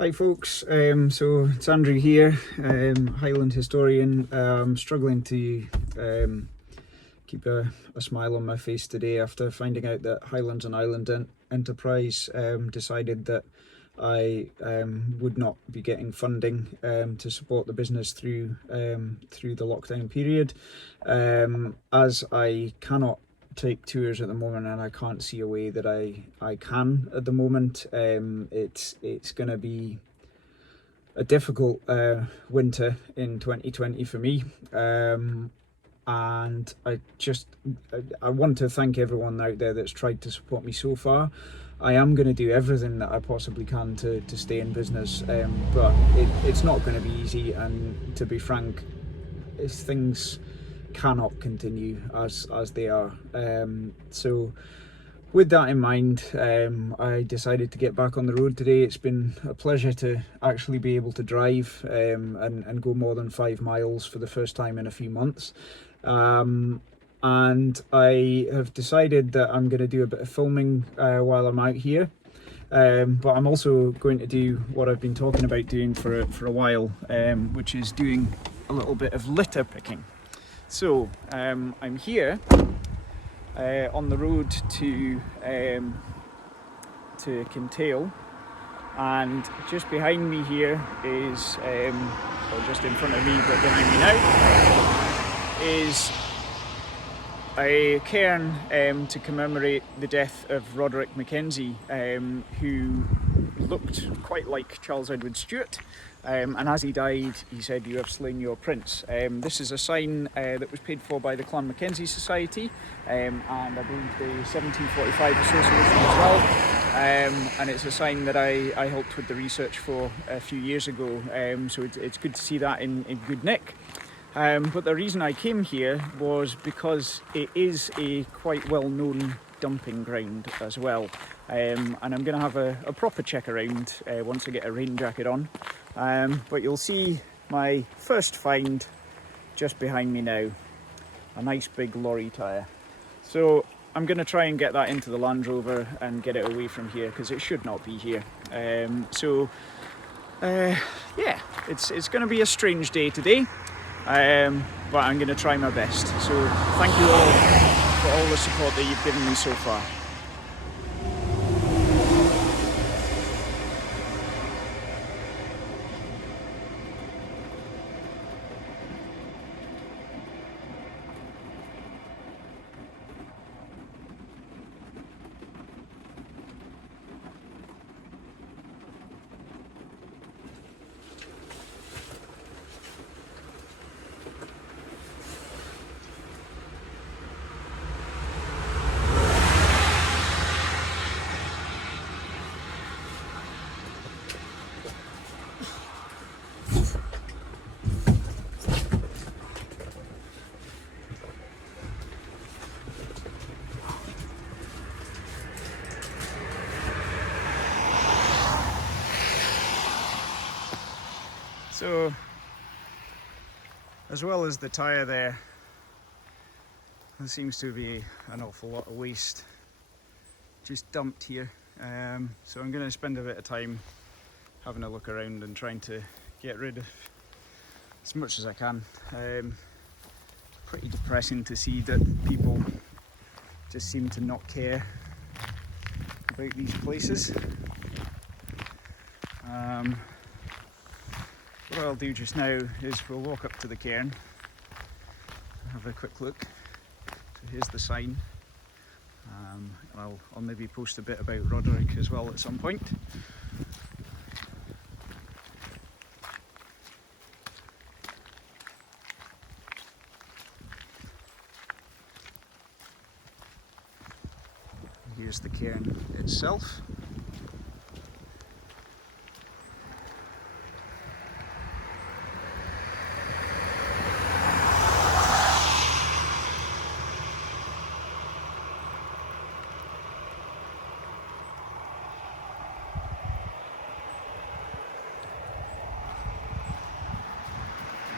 Hi folks, so it's Andrew here, Highland historian. Struggling to keep a smile on my face today after finding out that Highlands and Island Enterprise decided that I would not be getting funding to support the business through the lockdown period, as I cannot take tours at the moment and I can't see a way that I can at the moment. It's going to be a difficult winter in 2020 for me, and I want to thank everyone out there that's tried to support me so far. I am going to do everything that I possibly can to stay in business, but it's not going to be easy, and to be frank, things cannot continue as they are. So with that in mind, I decided to get back on the road today. It's been a pleasure to actually be able to drive and go more than 5 miles for the first time in a few months. And I have decided that I'm going to do a bit of filming while I'm out here. But I'm also going to do what I've been talking about doing for a while, which is doing a little bit of litter picking. So I'm here on the road to Glenshiel, and just behind me here is, or just in front of me but behind me now, is a cairn to commemorate the death of Roderick Mackenzie, who looked quite like Charles Edward Stuart, and as he died he said, "You have slain your prince." This is a sign that was paid for by the Clan Mackenzie Society, and I believe the 1745 Association as well, and it's a sign that I helped with the research for a few years ago, so it's good to see that in good nick. But the reason I came here was because it is a quite well-known dumping ground as well, and I'm going to have a proper check around once I get a rain jacket on, but you'll see my first find just behind me now, a nice big lorry tyre. So I'm going to try and get that into the Land Rover and get it away from here, because it should not be here. Yeah, it's going to be a strange day today. But I'm going to try my best. So thank you all for all the support that you've given me so far. So, as well as the tyre there seems to be an awful lot of waste just dumped here. So I'm going to spend a bit of time having a look around and trying to get rid of as much as I can. Pretty depressing to see that people just seem to not care about these places. What I'll do just now is we'll walk up to the cairn, have a quick look. So here's the sign. I'll maybe post a bit about Roderick as well at some point. Here's the cairn itself.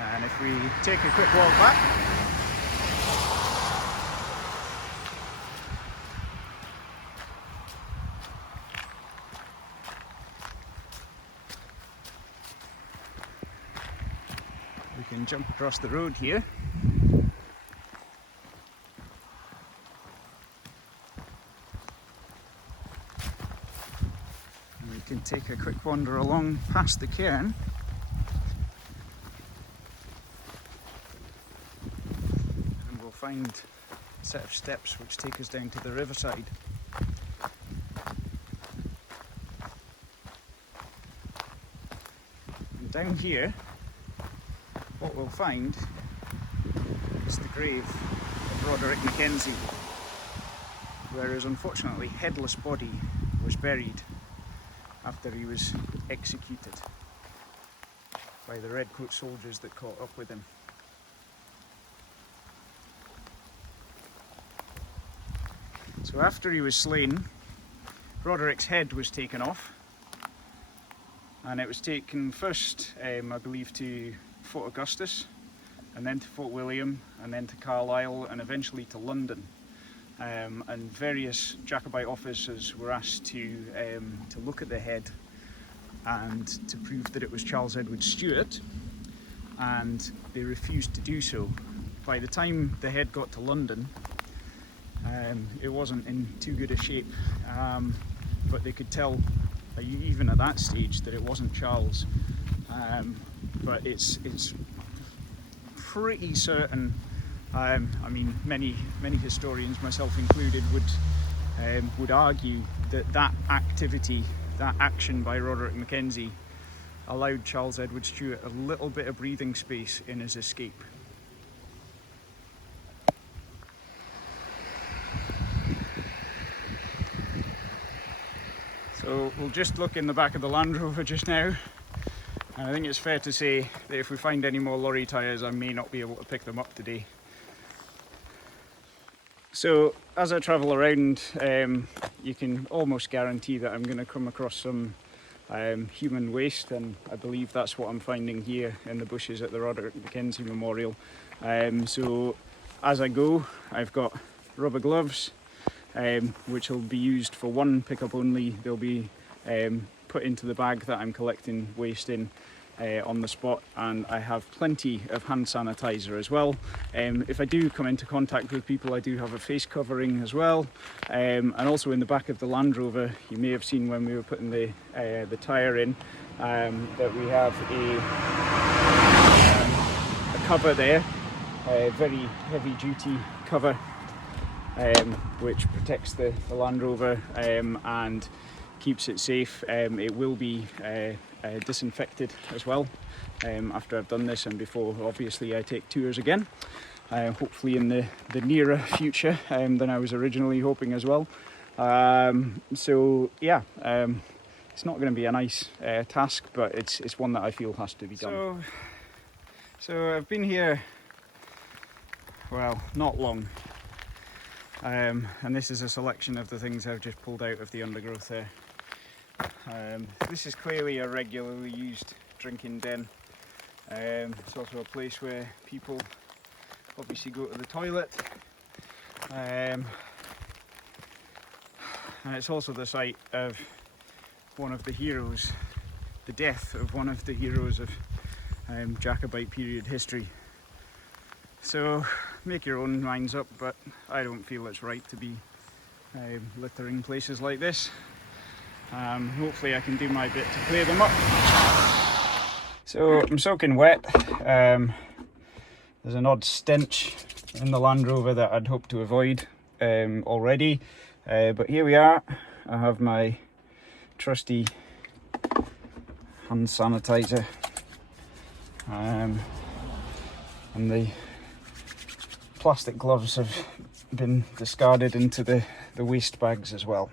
And if we take a quick walk back, can jump across the road here. And we can take a quick wander along past the cairn. And we'll find a set of steps which take us down to the riverside. And down here, what we'll find is the grave of Roderick Mackenzie, where his unfortunately headless body was buried after he was executed by the redcoat soldiers that caught up with him. So after he was slain, Roderick's head was taken off, and it was taken first, I believe, to Fort Augustus, and then to Fort William, and then to Carlisle, and eventually to London. And various Jacobite officers were asked to look at the head and to prove that it was Charles Edward Stuart, and they refused to do so. By the time the head got to London, it wasn't in too good a shape, but they could tell even at that stage that it wasn't Charles. But it's pretty certain. I mean, many historians, myself included, would argue that that activity, that action by Roderick Mackenzie, allowed Charles Edward Stuart a little bit of breathing space in his escape. So we'll just look in the back of the Land Rover just now. And I think it's fair to say that if we find any more lorry tyres, I may not be able to pick them up today. So as I travel around, you can almost guarantee that I'm going to come across some human waste, and I believe that's what I'm finding here in the bushes at the Roderick Mackenzie Memorial. So as I go, I've got rubber gloves, which will be used for one pickup only. They'll be put into the bag that I'm collecting waste in on the spot, and I have plenty of hand sanitizer as well. If I do come into contact with people, I do have a face covering as well, and also in the back of the Land Rover, you may have seen when we were putting the tyre in, that we have a cover there, a very heavy duty cover, which protects the Land Rover and keeps it safe. It will be disinfected as well after I've done this, and before obviously I take tours again, hopefully in the nearer future than I was originally hoping as well. So yeah, it's not going to be a nice task, but it's one that I feel has to be done. So I've been here, well, not long, and this is a selection of the things I've just pulled out of the undergrowth there. This is clearly a regularly used drinking den. It's also a place where people obviously go to the toilet, and it's also the site of one of the heroes, the death of one of the heroes of Jacobite period history. So make your own minds up, but I don't feel it's right to be littering places like this. Hopefully I can do my bit to clear them up. So I'm soaking wet. There's an odd stench in the Land Rover that I'd hoped to avoid already, but here we are. I have my trusty hand sanitizer, and the plastic gloves have been discarded into the waste bags as well.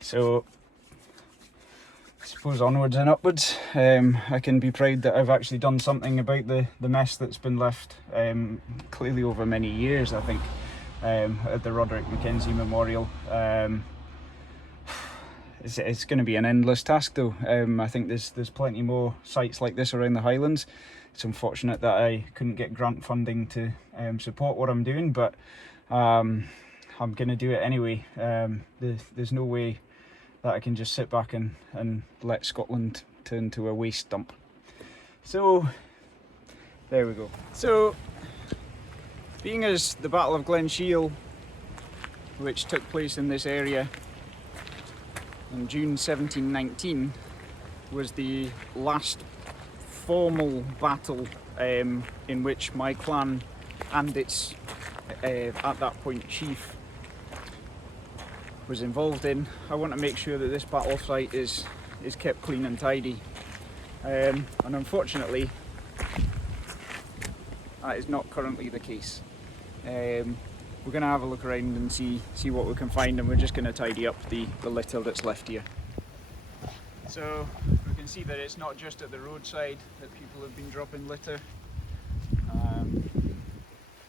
So I suppose onwards and upwards. I can be proud that I've actually done something about the mess that's been left clearly over many years, I think, at the Roderick Mackenzie Memorial. It's going to be an endless task though. I think there's plenty more sites like this around the Highlands. It's unfortunate that I couldn't get grant funding to support what I'm doing, but I'm going to do it anyway. There's no way that I can just sit back and let Scotland turn to a waste dump. So There we go. So, being as the Battle of Glen Shiel, which took place in this area in June 1719, was the last formal battle in which my clan and its, at that point, chief was involved in, I want to make sure that this battle site is kept clean and tidy. And unfortunately, that is not currently the case. We're going to have a look around and see what we can find, and we're just going to tidy up the litter that's left here. So we can see that it's not just at the roadside that people have been dropping litter.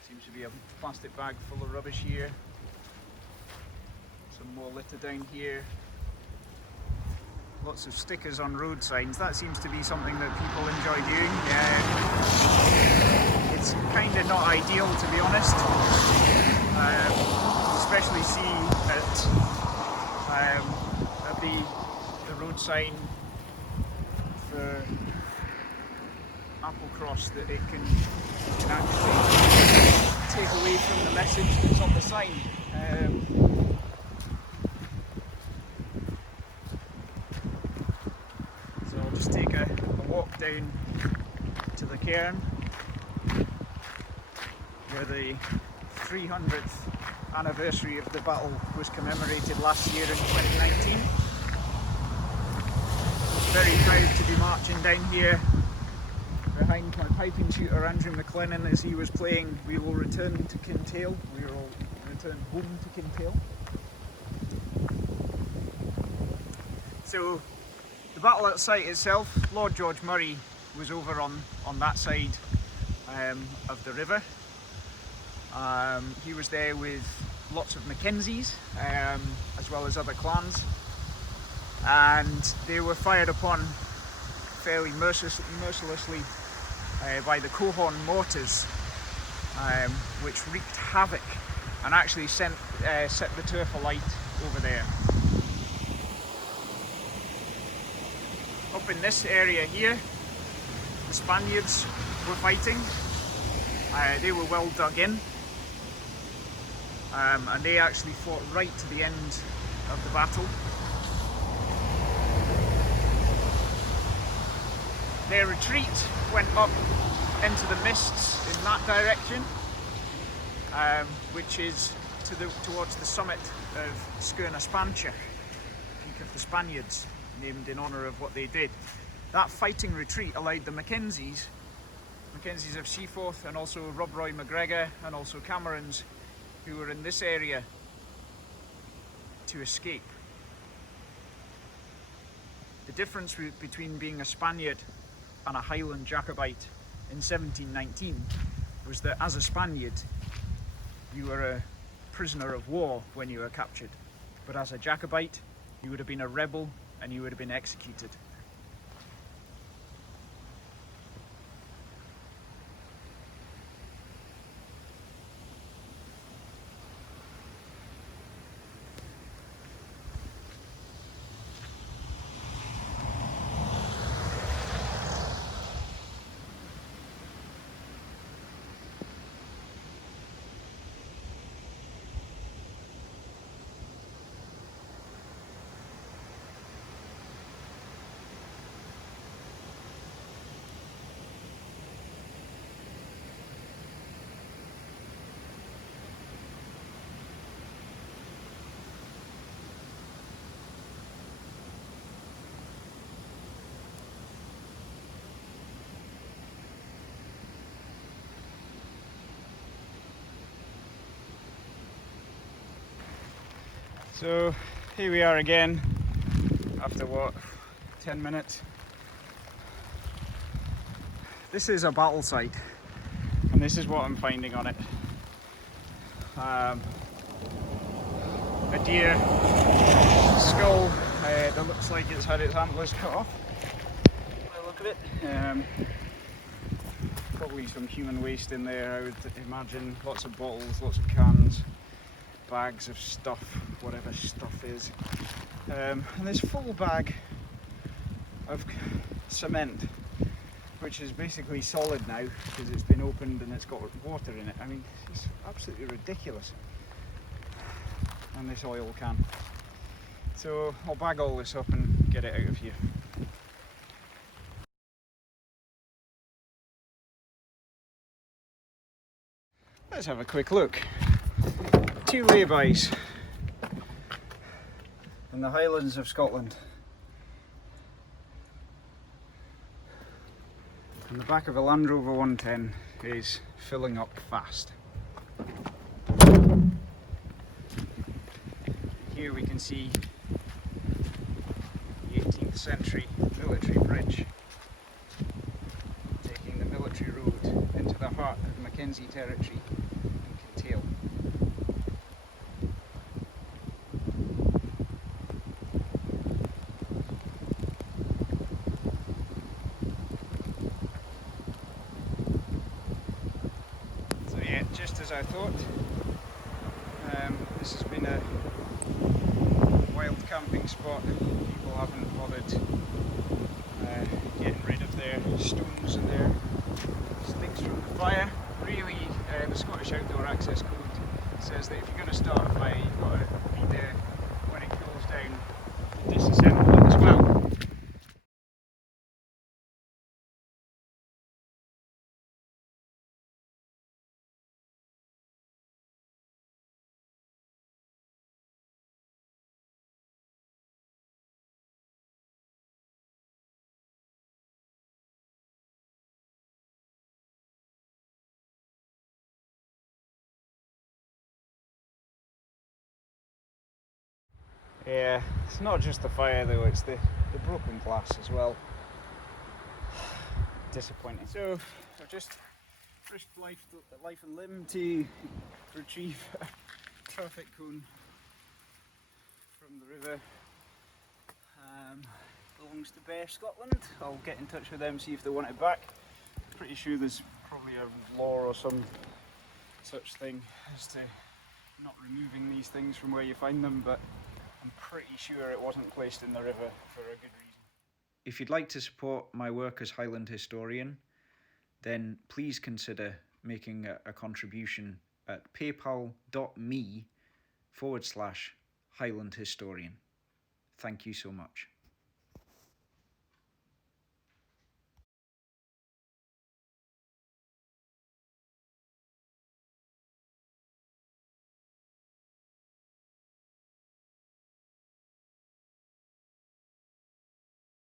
Seems to be a plastic bag full of rubbish here. Some more litter down here. Lots of stickers on road signs. That seems to be something that people enjoy doing. It's kind of not ideal, to be honest. Especially see at the road sign for Applecross that it can actually take away from the message that's on the sign. So I'll just take a walk down to the cairn where the 300th anniversary of the battle was commemorated last year in 2019. Very proud to be marching down here behind my piping shooter Andrew McLennan as he was playing We Will Return to Kintail. We will return home to Kintail. So the battle site itself, Lord George Murray was over on that side of the river. He was there with lots of Mackenzies, as well as other clans, and they were fired upon fairly mercilessly by the Cohorn mortars, which wreaked havoc and actually set the turf alight over there. Up in this area here, the Spaniards were fighting. They were well dug in, and they actually fought right to the end of the battle. Their retreat went up into the mists in that direction, which is towards the summit of Skirna Spancher, Peak of the Spaniards, named in honour of what they did. That fighting retreat allowed the Mackenzies of Seaforth, and also Rob Roy McGregor, and also Camerons, who were in this area, to escape. The difference between being a Spaniard and a Highland Jacobite in 1719 was that as a Spaniard you were a prisoner of war when you were captured, but as a Jacobite you would have been a rebel and you would have been executed. So here we are again, after what, 10 minutes. This is a battle site, and this is what I'm finding on it. A deer skull that looks like it's had its antlers cut off. By the look of it. Probably some human waste in there, I would imagine. Lots of bottles, lots of cans, bags of stuff, whatever stuff is. And this full bag of cement. which is basically solid now because it's been opened and it's got water in it. I mean, it's absolutely ridiculous. And this oil can. So I'll bag all this up and get it out of here. Let's have a quick look. 2 laybys in the Highlands of Scotland. And the back of a Land Rover 110 is filling up fast. Here we can see the 18th century military bridge taking the military road into the heart of Mackenzie territory and Kintail. So yeah, just as I thought, this has been a wild camping spot. People haven't bothered getting rid of their stones and their sticks from the fire. Really, the Scottish Outdoor Access Code says that if you're going to start a fire, you've got to be there when it cools down to disassemble it as well. Yeah, it's not just the fire though, it's the broken glass as well. Disappointing. So I've just risked life and limb to retrieve a traffic cone from the river. Belongs to Bear Scotland. I'll get in touch with them, see if they want it back. Pretty sure there's probably a law or some such thing as to not removing these things from where you find them, but I'm pretty sure it wasn't placed in the river for a good reason. If you'd like to support my work as Highland historian, then please consider making a contribution at paypal.me/Highland historian. Thank you so much.